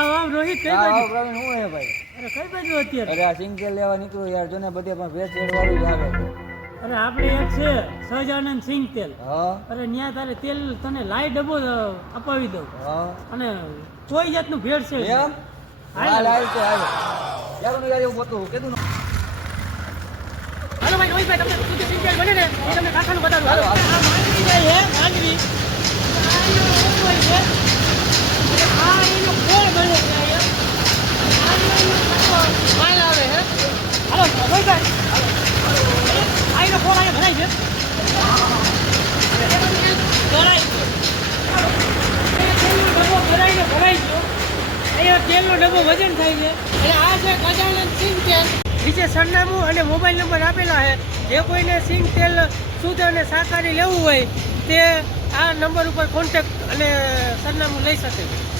આવ રોહિત કઈ હા બાજુ? પ્રવીણ હું હે ભાઈ? અરે કઈ બાજુ અત્યારે? અરે આ સિંગ તેલ લેવા નીકળું યાર, જો ને બધે પણ ભેળસેળ વાળું જ આવે છે. અરે આપણે એક છે સહજાનંદ સિંગ તેલ. હા અરે ન્યા તારે તેલ તને લાઈ ડબ્બો અપાવી દઉં હા અને કોઈ જાતનું ભેળ છે એમ હાલ હાલ તો હાલ યાર યાર એવું બતું કીધું ને. હાલો ભાઈ રોહિતભાઈ તમને સુધી સિંગ તેલ બને ને એ તમને કાકાનું બતાવું. હાલો, હાલો હાલો. આ માંડવી જાય હે માંડવી આ એનો ફળ બને છે અહીંયા માલ આવે હે. હાલો રોહિતભાઈ આ એનો ફળ અહીંયા ભરાય છે ભરાય છે ભરાઈને ભરાઈ ગયો. અહીંયા તેલનો ડબ્બો વજન થાય છે અને આ છે ગજાનંદ સિંગ તેલ. નીચે સરનામું અને મોબાઈલ નંબર આપેલા છે. જે કોઈને સિંગ તેલ શુદ્ધ અને શાકાહારી લેવું હોય તે આ નંબર ઉપર કોન્ટેક્ટ અને સરનામું લઈ શકે છે.